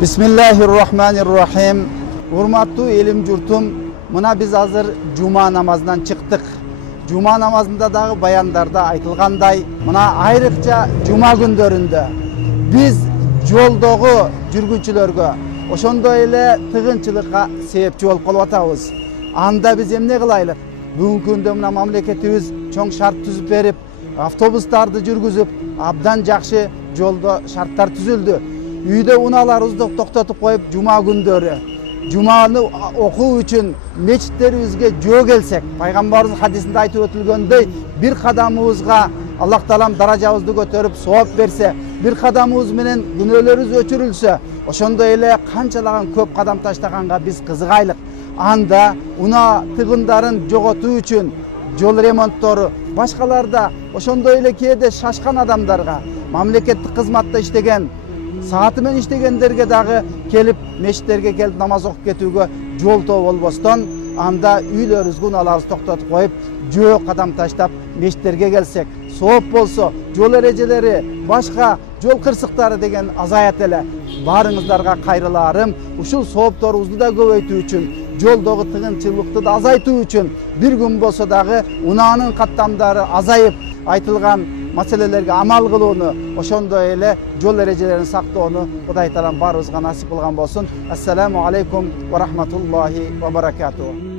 Bismillahirrahmanirrahim. Hurmatlı elim jurtum, mına biz hazır Cuma namazından çıktık. Cuma namazında dağı bayanlarda aytılganday, mına ayrıkça Cuma gündöründe biz joldogu жүрgүнчүлөргө, ошондой эле тыгынчылыкка себепчи болуп калып атабыз. Анда биз эмне кылайлык? Бүгүнкү күндө мына мамлекетибиз чоң шарт түзүп берип, автобустарды жүргүзүп, абдан жакшы жолдо шарттар түзүлдү. Үйдө унааларыбызды токтотуп коюп, жума күндөрү жуманы окуу үчүн мечиттерибизге жөө келсек, пайгамбарыбыз хадисинде айтып өтүлгөндөй, бир кадамыбызга Аллах Таалам даражабызды көтөрүп сооп берсе, бир кадамыбыз менен күнөөлөрүбүз өчүрүлсө, ошондой эле канчалаган көп кадам таштаганга биз кызыгайлык. Анда унаа тыгындарын жоготуу үчүн жол ремонттору, башкаларда ошондой эле кээде шашкан адамдарга, мамлекеттик кызматта иштеген, сааты менен иштегендерге дагы келип мечиттерге келип намаз окуп кетүүгө жолтоо болбостон, анда үйлөрүбүзгө унааларыбызды токтотуп коюп, жөө кадам таштап мечиттерге келсек, сооп болсо, жол эрежелери, башка жол кырсыктары деген азаят эле. Баарыңыздарга кайрыларым, ушул соопторубузду да көбөйтүү үчүн, жолдогу тыгынчылыкты да азайтуу үчүн бир күн болсо дагы унаанын каттамдары азайып, айтылган маселелерге амал кылууну, ошондой эле жол эрежелерин сактоону Кудай Таалам баарыбызга насип кылган болсун. Ассаламу алейкум ва рахматуллахи ва баракатуху.